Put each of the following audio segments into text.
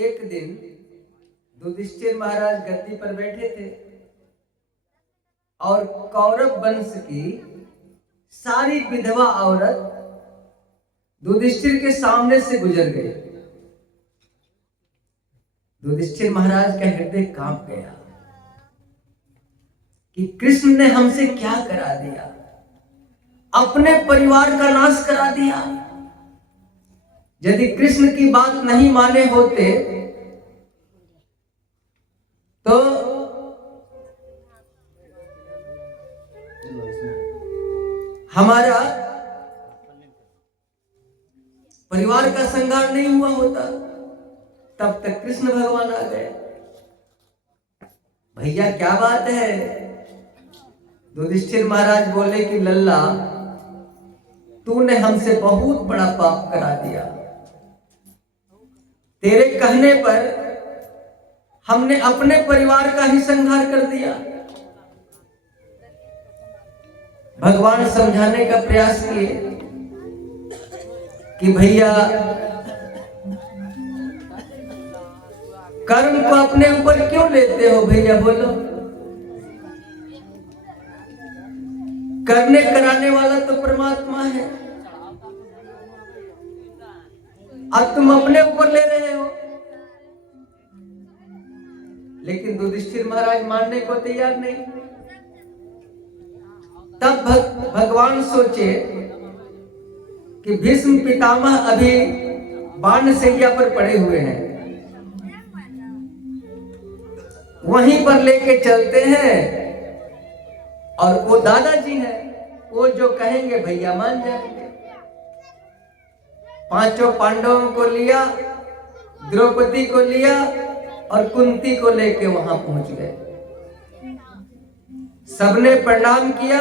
एक दिन युधिष्ठिर महाराज गद्दी पर बैठे थे और कौरव वंश की सारी विधवा औरत युधिष्ठिर के सामने से गुजर गई। युधिष्ठिर महाराज का हृदय कांप गया कि कृष्ण ने हमसे क्या करा दिया, अपने परिवार का नाश करा दिया। यदि कृष्ण की बात नहीं माने होते तो हमारा परिवार का संहार नहीं हुआ होता। तब तक कृष्ण भगवान आ गए। भैया क्या बात है? युधिष्ठिर महाराज बोले कि लल्ला, तूने हमसे बहुत बड़ा पाप करा दिया। तेरे कहने पर हमने अपने परिवार का ही संहार कर दिया। भगवान समझाने का प्रयास किए कि भैया, कर्म को अपने ऊपर क्यों लेते हो? भैया बोलो, करने कराने वाला तो परमात्मा है और तुम अपने ऊपर ले रहे हो। लेकिन युधिष्ठिर महाराज मानने को तैयार नहीं। तब भगवान सोचे कि भीष्म पितामह अभी बाणशैया पर पड़े हुए हैं, वहीं पर लेके चलते हैं और वो दादाजी हैं, वो जो कहेंगे भैया मान जाएंगे। पांचों पांडवों को लिया, द्रौपदी को लिया और कुंती को लेके वहां पहुंच गए। सबने प्रणाम किया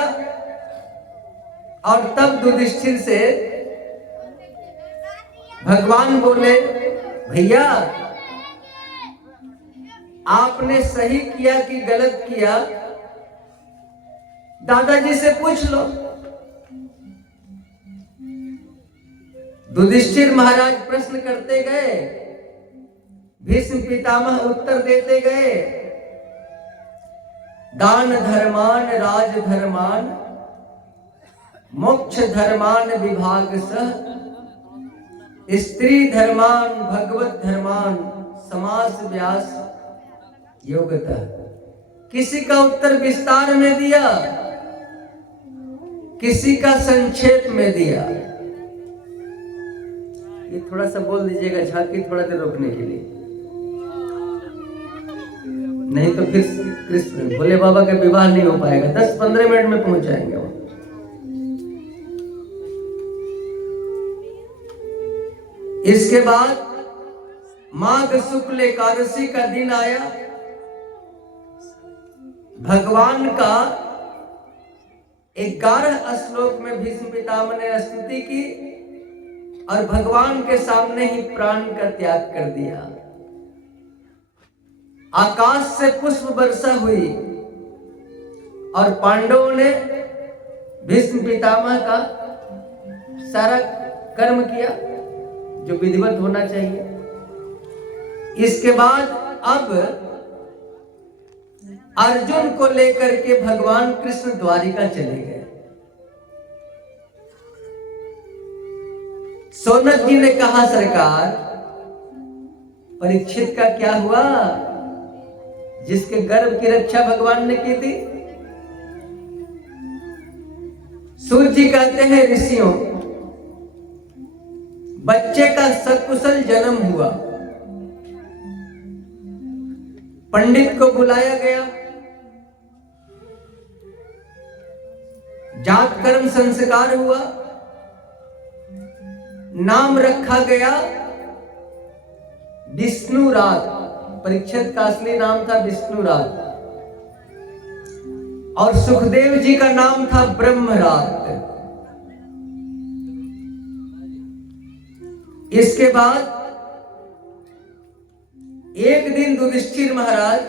और तब युधिष्ठिर से भगवान बोले, भैया आपने सही किया कि गलत किया, दादाजी से पूछ लो। युधिष्ठिर महाराज प्रश्न करते गए, भीष्म पितामह उत्तर देते गए। दान धर्मान राज धर्मान मोक्ष धर्मान विभाग सह स्त्री धर्मान भगवत धर्मान समास व्यास योगतः। किसी का उत्तर विस्तार में दिया, किसी का संक्षेप में दिया। ये थोड़ा सा बोल दीजिएगा झांकी थोड़ा देर रोकने के लिए, नहीं तो फिर कृष्ण भोले बाबा का विवाह नहीं हो पाएगा। 10-15 मिनट में पहुंच जाएंगे वहां। इसके बाद माघ शुक्ल एकादशी का दिन आया। भगवान का 11 श्लोक में भीष्म पितामह ने स्तुति की और भगवान के सामने ही प्राण का त्याग कर दिया। आकाश से पुष्प वर्षा हुई और पांडवों ने भीष्म पितामह का सारा कर्म किया जो विधिवत होना चाहिए। इसके बाद अब अर्जुन को लेकर के भगवान कृष्ण द्वारिका चले गए। सोनक जी ने कहा, सरकार परीक्षित का क्या हुआ, जिसके गर्भ की रक्षा भगवान ने की थी? सूर्य जी कहते हैं, ऋषियों, बच्चे का सकुशल जन्म हुआ। पंडित को बुलाया गया, जात कर्म संस्कार हुआ, नाम रखा गया विष्णुराज। परीक्षित का असली नाम था विष्णुराज और सुखदेव जी का नाम था ब्रह्मराज। इसके बाद एक दिन युधिष्ठिर महाराज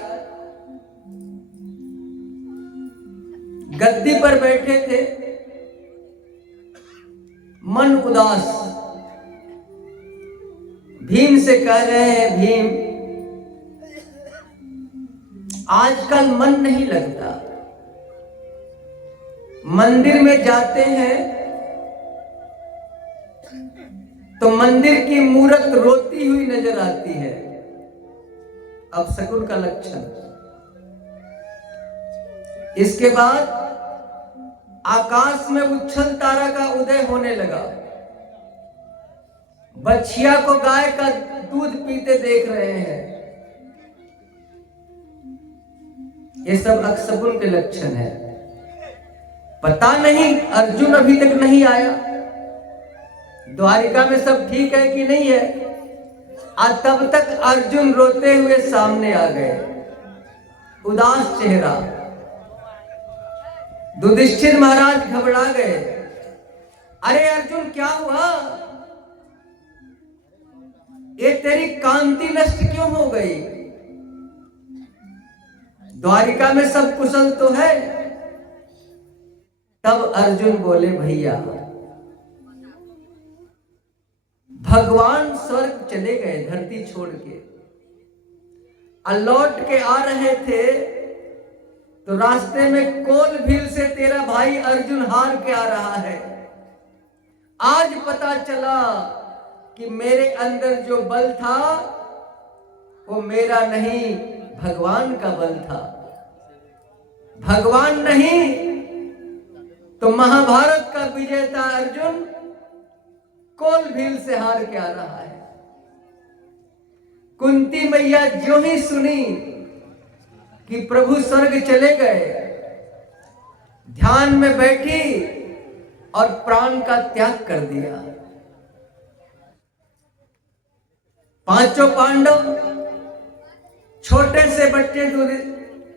गद्दी पर बैठे थे, मन उदास। भीम से कह रहे हैं, भीम आजकल मन नहीं लगता। मंदिर में जाते हैं तो मंदिर की मूर्त रोती हुई नजर आती है। अब शकुन का लक्षण। इसके बाद आकाश में उच्छल तारा का उदय होने लगा। बछिया को गाय का दूध पीते देख रहे हैं। ये सब अक्षगुण के लक्षण है। पता नहीं अर्जुन अभी तक नहीं आया, द्वारिका में सब ठीक है कि नहीं है। आज तब तक अर्जुन रोते हुए सामने आ गए, उदास चेहरा। युधिष्ठिर महाराज घबरा गए। अरे अर्जुन, क्या हुआ? ये तेरी कांति नष्ट क्यों हो गई? द्वारिका में सब कुशल तो है? तब अर्जुन बोले, भैया भगवान स्वर्ग चले गए धरती छोड़ के। लौट के आ रहे थे तो रास्ते में कोल भील से तेरा भाई अर्जुन हार के आ रहा है। आज पता चला कि मेरे अंदर जो बल था वो मेरा नहीं, भगवान का बल था। भगवान नहीं तो महाभारत का विजेता अर्जुन कोल भील से हार के आ रहा है। कुंती मैया जो ही सुनी कि प्रभु स्वर्ग चले गए, ध्यान में बैठी और प्राण का त्याग कर दिया। पांचों पांडव छोटे से बच्चे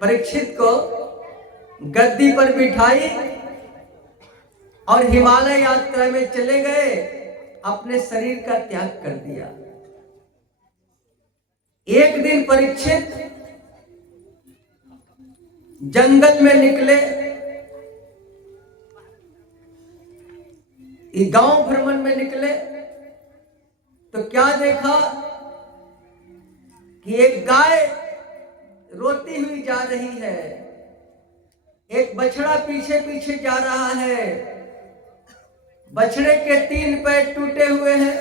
परीक्षित को गद्दी पर बिठाई और हिमालय यात्रा में चले गए, अपने शरीर का त्याग कर दिया। एक दिन परीक्षित जंगल में निकले, गांव भ्रमण में निकले तो क्या देखा कि एक गाय रोती हुई जा रही है, एक बछड़ा पीछे पीछे जा रहा है। बछड़े के 3 पैर टूटे हुए हैं,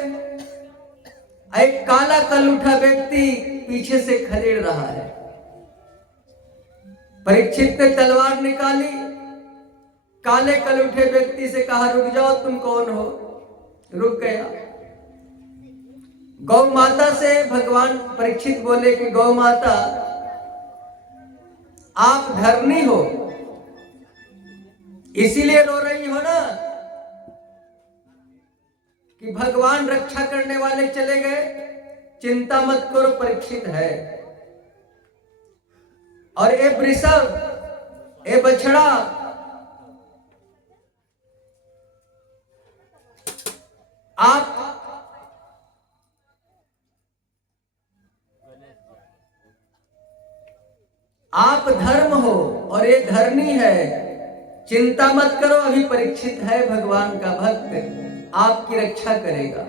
एक काला कलूठा व्यक्ति पीछे से खदेड़ रहा है। परीक्षित ने तलवार निकाली, काले कलूठे व्यक्ति से कहा, रुक जाओ, तुम कौन हो? रुक गया। गौ माता से भगवान परीक्षित बोले कि गौ माता, आप धर्मी हो, इसीलिए रो रही हो ना कि भगवान रक्षा करने वाले चले गए। चिंता मत करो, परीक्षित है। और ये वृषभ, ये बछड़ा आप धर्म हो और ये धर्मी है। चिंता मत करो, अभी परीक्षित है भगवान का भक्त, आपकी रक्षा करेगा।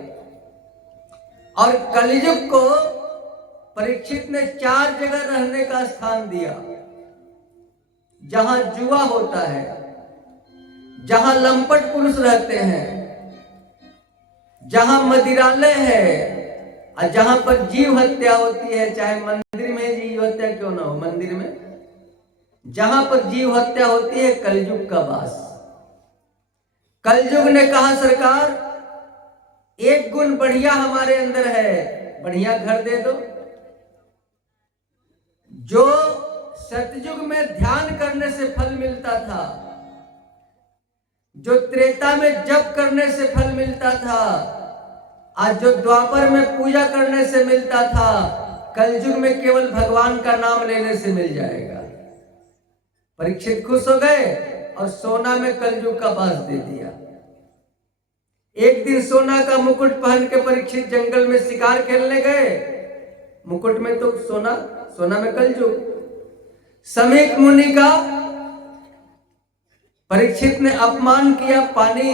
और कलयुग को परीक्षित ने 4 जगह रहने का स्थान दिया। जहां जुआ होता है, जहां लंपट पुरुष रहते हैं, जहां मदिरालय है और जहां पर जीव हत्या होती है, चाहे मंदिर में जीव हत्या क्यों ना हो, मंदिर में जहां पर जीव हत्या होती है, कलयुग का वास। कलयुग ने कहा सरकार एक गुण बढ़िया हमारे अंदर है, बढ़िया घर दे दो। जो सतयुग में ध्यान करने से फल मिलता था, जो त्रेता में जप करने से फल मिलता था, आज जो द्वापर में पूजा करने से मिलता था, कलयुग में केवल भगवान का नाम लेने से मिल जाएगा। परीक्षित खुश हो गए और सोना में कलयुग का वास दे दिया। एक दिन सोना का मुकुट पहन के परीक्षित जंगल में शिकार खेलने गए। मुकुट में तो सोना, सोना में कलयुग। समीक मुनि का परीक्षित ने अपमान किया, पानी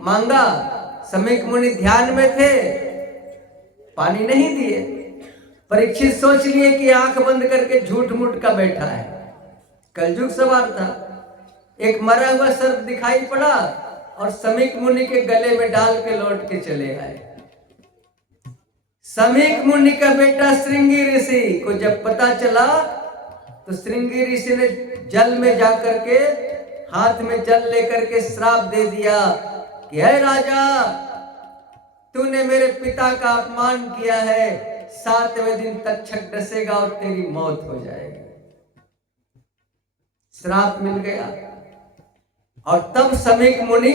मांगा। समीक मुनि ध्यान में थे, पानी नहीं दिए। परीक्षित सोच लिए कि आंख बंद करके झूठ मूठ का बैठा है। कलयुग सवार था। एक मरा हुआ सर्प दिखाई पड़ा और समीक मुनि के गले में डाल के लौट के चले आए। समीक मुनि का बेटा श्रृंगी ऋषि को जब पता चला तो श्रृंगी ऋषि ने जल में जाकर के, हाथ में जल लेकर के श्राप दे दिया कि हे राजा, तूने मेरे पिता का अपमान किया है, 7वें दिन तक्षक डसेगा और तेरी मौत हो जाएगी। श्राप मिल गया। और तब समीक मुनि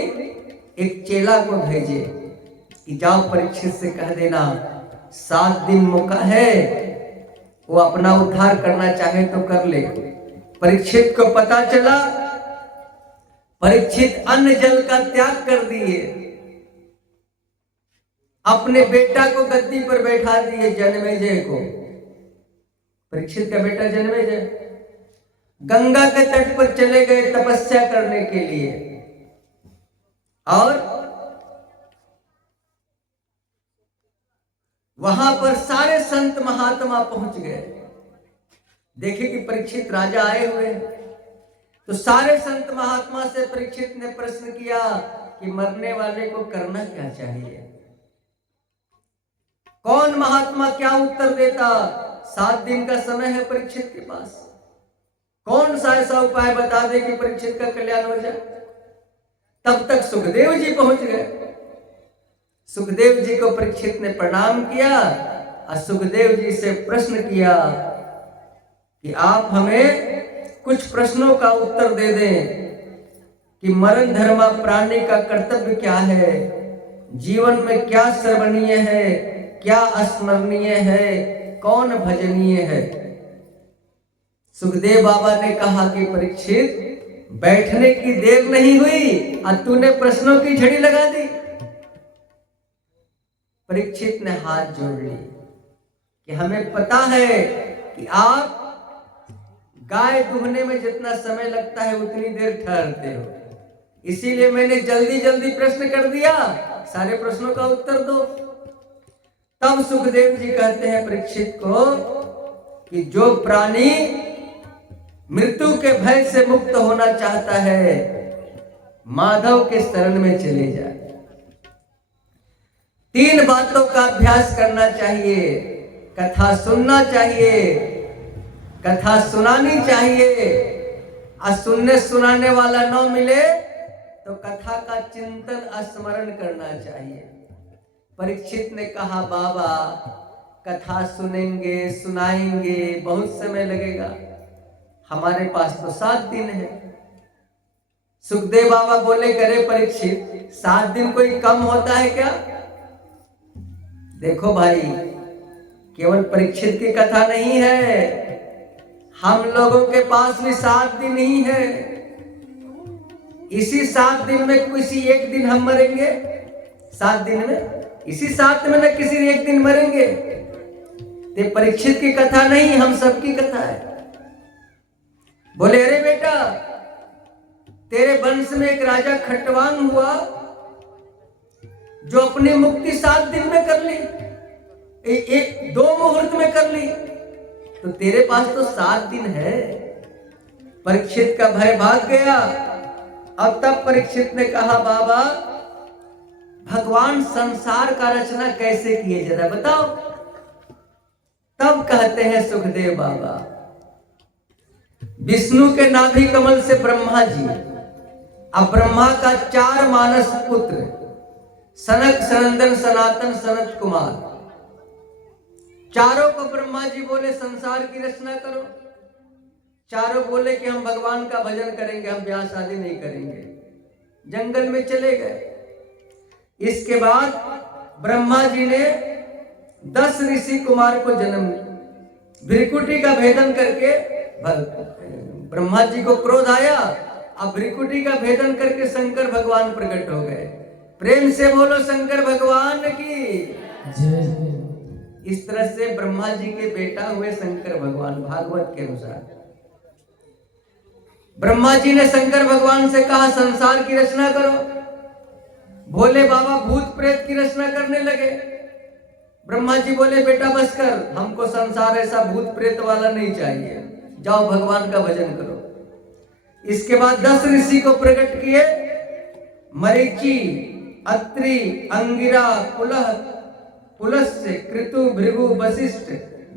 एक चेला को भेजे कि जाओ परीक्षित से कह देना 7 दिन मौका है, वो अपना उद्धार करना चाहे तो कर ले। परीक्षित को पता चला, परीक्षित अन्न जल का त्याग कर दिए, अपने बेटा को गद्दी पर बैठा दिए, जनमेजय को। परीक्षित का बेटा जनमेजय गंगा के तट पर चले गए तपस्या करने के लिए। और वहां पर सारे संत महात्मा पहुंच गए। देखे कि परीक्षित राजा आए हुए, तो सारे संत महात्मा से परीक्षित ने प्रश्न किया कि मरने वाले को करना क्या चाहिए। कौन महात्मा क्या उत्तर देता? 7 दिन का समय है परीक्षित के पास, कौन सा ऐसा उपाय बता दे कि परीक्षित का कल्याण हो जाए। तब तक सुखदेव जी पहुंच गए। सुखदेव जी को परीक्षित ने प्रणाम किया और सुखदेव जी से प्रश्न किया कि आप हमें कुछ प्रश्नों का उत्तर दे दें कि मरण धर्मा प्राणी का कर्तव्य क्या है, जीवन में क्या श्रवणीय है, क्या अस्मरणीय है, कौन भजनीय है। सुखदेव बाबा ने कहा कि परीक्षित, बैठने की देर नहीं हुई और तूने प्रश्नों की झड़ी लगा दी। परीक्षित ने हाथ जोड़ ली कि हमें पता है कि आप गाय दुहने में जितना समय लगता है उतनी देर ठहरते हो, इसीलिए मैंने जल्दी जल्दी प्रश्न कर दिया, सारे प्रश्नों का उत्तर दो। तब सुखदेव जी कहते हैं परीक्षित को कि जो प्राणी मृत्यु के भय से मुक्त होना चाहता है, माधव के शरण में चले जाए। 3 बातों का अभ्यास करना चाहिए। कथा सुनना चाहिए, कथा सुनानी चाहिए, और सुनने सुनाने वाला न मिले तो कथा का चिंतन स्मरण करना चाहिए। परीक्षित ने कहा बाबा कथा सुनेंगे, सुनाएंगे, बहुत समय लगेगा, हमारे पास तो 7 दिन है। सुखदेव बाबा बोले करे परीक्षित, 7 दिन कोई कम होता है क्या? देखो भाई, केवल परीक्षित की कथा नहीं है, हम लोगों के पास भी 7 दिन ही है। इसी 7 दिन में किसी एक दिन हम मरेंगे, 7 दिन में, इसी 7 में न किसी एक दिन मरेंगे। ते परीक्षित की कथा नहीं, हम सबकी कथा है। बोले अरे बेटा, तेरे वंश में एक राजा खट्टवांग हुआ जो अपनी मुक्ति 7 दिन में कर ली, 2 मुहूर्त में कर ली, तो तेरे पास तो 7 दिन है। परीक्षित का भय भाग गया। अब तब परीक्षित ने कहा, बाबा भगवान संसार का रचना कैसे किए, जरा बताओ। तब कहते हैं सुखदेव बाबा, विष्णु के नाभि कमल से ब्रह्मा जी, अब ब्रह्मा का 4 मानस पुत्र, सनक, सनंदन, सनातन, सनत कुमार, चारों को ब्रह्मा जी बोले संसार की रचना करो। चारों बोले कि हम भगवान का भजन करेंगे, हम ब्याह शादी नहीं करेंगे। जंगल में चले गए। इसके बाद ब्रह्मा जी ने 10 ऋषि कुमार को जन्म, भृकुटी का भेदन करके, ब्रह्मा जी को क्रोध आया, अब भृकुटी का भेदन करके शंकर भगवान प्रकट हो गए। प्रेम से बोलो शंकर भगवान की जय। इस तरह से ब्रह्मा जी के बेटा हुए शंकर भगवान, भागवत के अनुसार। ब्रह्मा जी ने शंकर भगवान से कहा संसार की रचना करो। भोले बाबा भूत प्रेत की रचना करने लगे। ब्रह्मा जी बोले बेटा बस कर, हमको संसार ऐसा भूत प्रेत वाला नहीं चाहिए, जाओ भगवान का भजन करो। इसके बाद 10 ऋषि को प्रकट किए, मरीचि, अत्रि, अंगिरा, पुलह, पुलस्त्य, कृतु, भृगु, वशिष्ठ,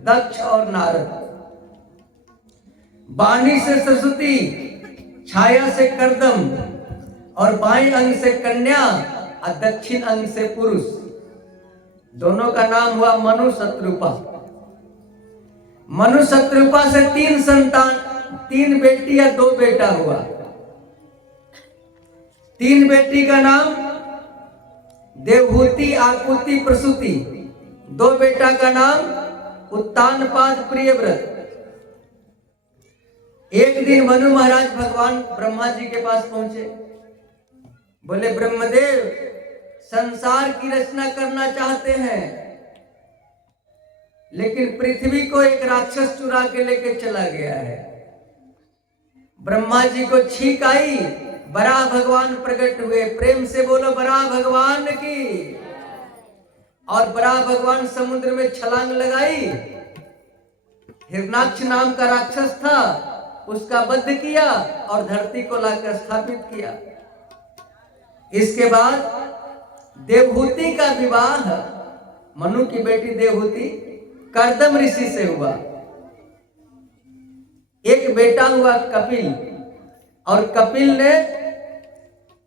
दक्ष और नारद। वाणी से सरस्वती, छाया से कर्दम और बाएं अंग से कन्या और दक्षिण अंग से पुरुष। दोनों का नाम हुआ मनु शत्रुपा। मनु शत्रुपा से 3 संतान, 3 बेटी या 2 बेटा हुआ। 3 बेटी का नाम देवहूति, आकुति, प्रसूति। 2 बेटा का नाम उत्तानपाद, प्रियव्रत। एक दिन मनु महाराज भगवान ब्रह्मा जी के पास पहुंचे। बोले ब्रह्मदेव संसार की रचना करना चाहते हैं, लेकिन पृथ्वी को एक राक्षस चुरा के लेके चला गया है। ब्रह्मा जी को छींक आई, बराह भगवान प्रकट हुए। प्रेम से बोलो बराह भगवान की। और बराह भगवान समुद्र में छलांग लगाई। हिरणाक्ष नाम का राक्षस था, उसका वध किया और धरती को लाकर स्थापित किया। इसके बाद देवहूति का विवाह, मनु की बेटी देवहूति कर्दम ऋषि से हुआ। एक बेटा हुआ कपिल, और कपिल ने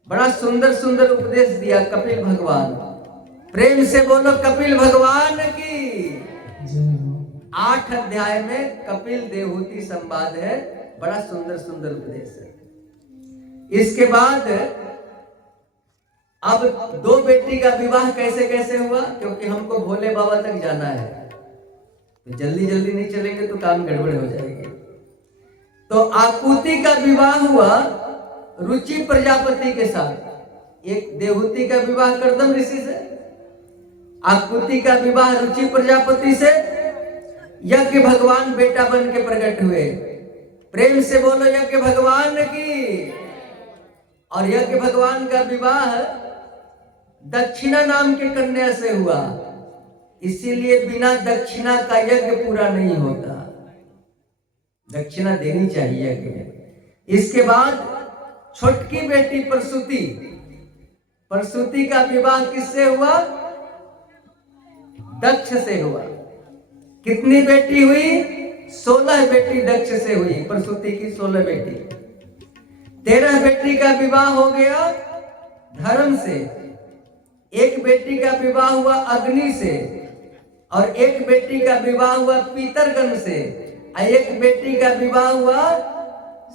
बड़ा सुंदर सुंदर उपदेश दिया। कपिल भगवान, प्रेम से बोलो कपिल भगवान की। 8 अध्याय में कपिल देवहूति संवाद है, बड़ा सुंदर सुंदर उपदेश है। इसके बाद अब 2 बेटी का विवाह कैसे कैसे हुआ, क्योंकि हमको भोले बाबा तक जाना है, तो जल्दी जल्दी नहीं चलेंगे तो काम गड़बड़ हो जाएगी। तो आकुति का विवाह हुआ रुचि प्रजापति के साथ। एक देवहूति का विवाह कर्दम ऋषि से, आकुति का विवाह रुचि प्रजापति से। यज्ञ भगवान बेटा बन के प्रकट हुए। प्रेम से बोलो यज्ञ भगवान की। और यज्ञ भगवान का विवाह दक्षिणा नाम के कन्या से हुआ, इसीलिए बिना दक्षिणा का यज्ञ पूरा नहीं होता, दक्षिणा देनी चाहिए यज्ञ में। इसके बाद छोटकी बेटी प्रसूति, प्रसूति का विवाह किससे हुआ? दक्ष से हुआ। कितनी बेटी हुई? 16 बेटी दक्ष से हुई, प्रसूति की 16 बेटी। 13 बेटी का विवाह हो गया धर्म से, एक बेटी का विवाह हुआ अग्नि से, और एक बेटी का विवाह हुआ पीतरगण से, और एक बेटी का विवाह हुआ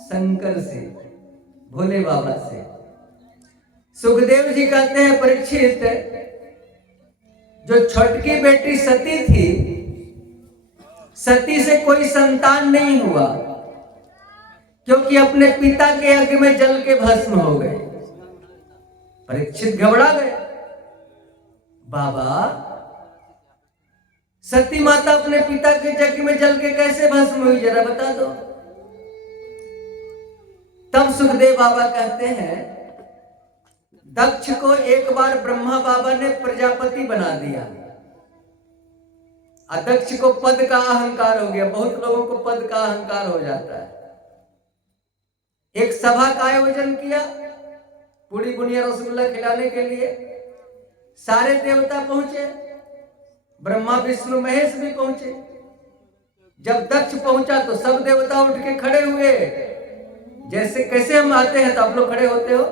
शंकर से, भोले बाबा से। सुखदेव जी कहते हैं परीक्षित, जो छोटकी बेटी सती थी, सती से कोई संतान नहीं हुआ, क्योंकि अपने पिता के यज्ञ में जल के भस्म हो गए। परीक्षित घबरा गए, बाबा सती माता अपने पिता के यज्ञ में जल के कैसे भस्म हुई, जरा बता दो। तब सुखदेव बाबा कहते हैं, दक्ष को एक बार ब्रह्मा बाबा ने प्रजापति बना दिया, अदक्ष को पद का अहंकार हो गया। बहुत लोगों को पद का अहंकार हो जाता है। एक सभा का आयोजन किया पूरी बुनिया रसगुल्ला खिलाने के लिए। सारे देवता पहुंचे, ब्रह्मा विष्णु महेश भी पहुंचे। जब दक्ष पहुंचा तो सब देवता उठ के खड़े हुए। जैसे कैसे हम आते हैं तो आप लोग खड़े होते हो,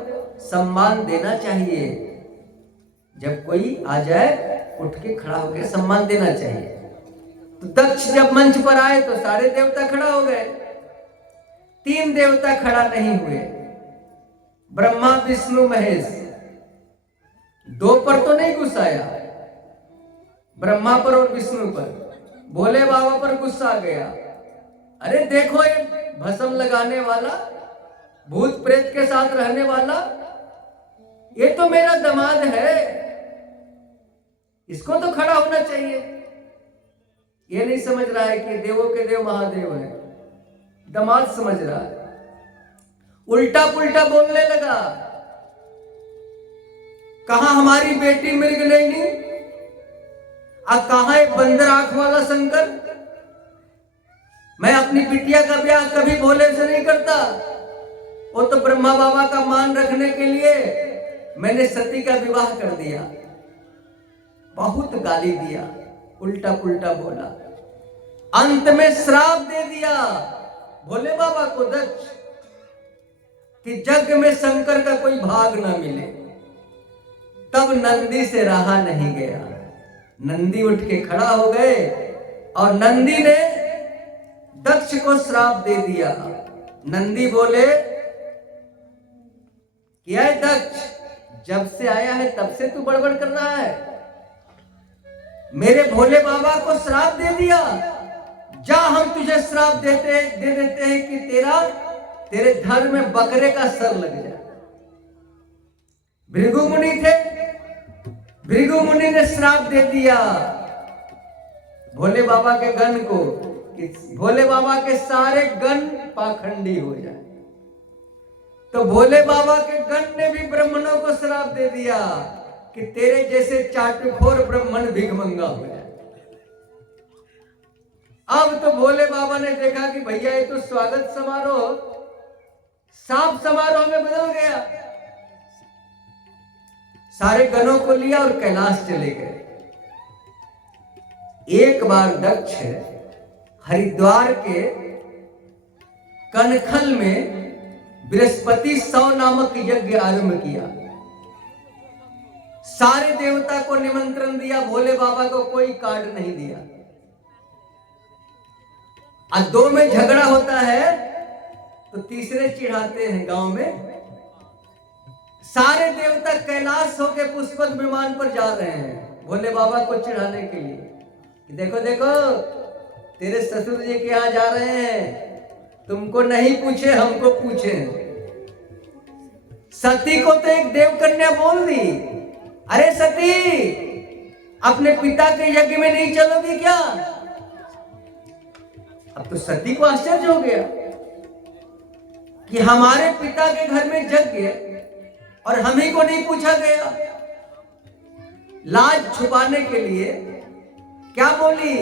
सम्मान देना चाहिए। जब कोई आ जाए उठ के खड़ा होकर सम्मान देना चाहिए। तो दक्ष जब मंच पर आए तो सारे देवता खड़ा हो गए। 3 देवता खड़ा नहीं हुए, ब्रह्मा विष्णु महेश। 2 पर तो नहीं गुस्सा आया, ब्रह्मा पर और विष्णु पर। भोले बाबा पर गुस्सा आ गया। अरे देखो ये भस्म लगाने वाला, भूत प्रेत के साथ रहने वाला, ये तो मेरा दामाद है, इसको तो खड़ा होना चाहिए। ये नहीं समझ रहा है कि देवों के देव महादेव है, दामाद समझ रहा है। उल्टा पुल्टा बोलने लगा। कहा हमारी बेटी मृगनयनी, कहा एक बंदर आंख वाला शंकर। मैं अपनी बिटिया का ब्याह कभी भोले से नहीं करता। वो तो ब्रह्मा बाबा का मान रखने के लिए मैंने सती का विवाह कर दिया। बहुत गाली दिया, उल्टा पुल्टा बोला। अंत में श्राप दे दिया भोले बाबा को दक्ष कि जग में शंकर का कोई भाग ना मिले। तब नंदी से रहा नहीं गया। नंदी उठ के खड़ा हो गए और नंदी ने दक्ष को श्राप दे दिया। नंदी बोले कि अरे दक्ष, जब से आया है तब से तू बड़बड़ कर रहा है, मेरे भोले बाबा को श्राप दे दिया। जा, हम तुझे श्राप दे देते हैं कि तेरे धर में बकरे का सर लग जाए। भृगु मुनि थे, भृगु मुनि ने श्राप दे दिया भोले बाबा के गण को कि भोले बाबा के सारे गण पाखंडी हो जाए। तो भोले बाबा के गण ने भी ब्राह्मणों को श्राप दे दिया कि तेरे जैसे चाटुखोर ब्राह्मण भिखमंगा हो जाए। अब तो भोले बाबा ने देखा कि भैया ये तो स्वागत समारोह सांप समारोह में बदल गया। सारे गणों को लिया और कैलाश चले गए। एक बार दक्ष हरिद्वार के कनखल में बृहस्पति 100 नामक यज्ञ आरंभ किया। सारे देवता को निमंत्रण दिया, भोले बाबा को कोई कार्ड नहीं दिया। और 2 में झगड़ा होता है तो तीसरे चिढ़ाते हैं गांव में। सारे देवता कैलाश होके पुष्पक विमान पर जा रहे हैं भोले बाबा को चिढ़ाने के लिए। देखो देखो, तेरे ससुर जी के यहाँ जा रहे हैं, तुमको नहीं पूछे हमको पूछे। सती को तो एक देवकन्या बोल दी, अरे सती, अपने पिता के यज्ञ में नहीं चलोगी क्या? अब तो सती को आश्चर्य हो गया कि हमारे पिता के घर में यज्ञ और हम ही को नहीं पूछा गया। लाज छुपाने के लिए क्या बोली,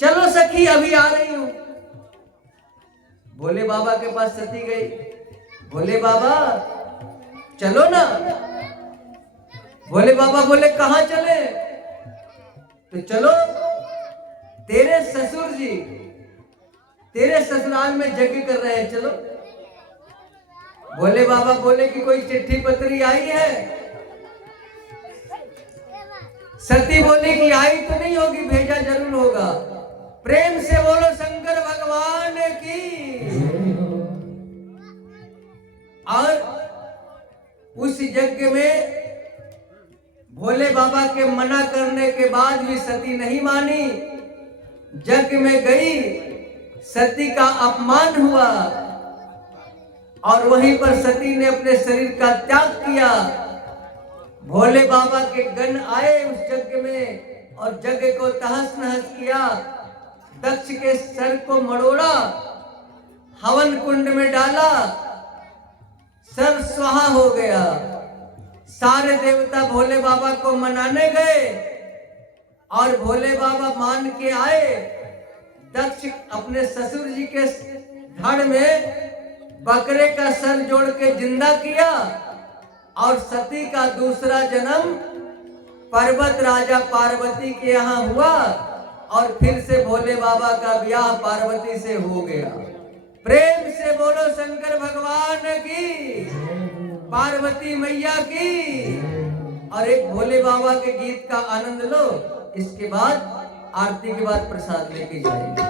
चलो सखी अभी आ रही हूं। भोले बाबा के पास सती गई। भोले बाबा चलो ना। भोले बाबा बोले कहां चले? तो चलो, तेरे ससुर जी तेरे ससुराल में यज्ञ कर रहे हैं, चलो। भोले बाबा बोले कि कोई चिट्ठी पत्री आई है? सती बोली कि आई तो नहीं होगी, भेजा जरूर होगा। प्रेम से बोलो शंकर भगवान की। और उस यज्ञ में भोले बाबा के मना करने के बाद भी सती नहीं मानी, यज्ञ में गई। सती का अपमान हुआ और वहीं पर सती ने अपने शरीर का त्याग किया। भोले बाबा के गण आए उस यज्ञ में और यज्ञ को तहस नहस किया। दक्ष के सर को मरोड़ा, हवन कुंड में डाला, सर स्वाहा हो गया। सारे देवता भोले बाबा को मनाने गए और भोले बाबा मान के आए। दक्ष अपने ससुर जी के धड़ में बकरे का सर जोड़ के जिंदा किया और सती का दूसरा जन्म पर्वत राजा पार्वती के यहाँ हुआ और फिर से भोले बाबा का ब्याह पार्वती से हो गया। प्रेम से बोलो शंकर भगवान की, पार्वती मैया की। और एक भोले बाबा के गीत का आनंद लो, इसके बाद आरती के बाद प्रसाद लेके जाएंगे।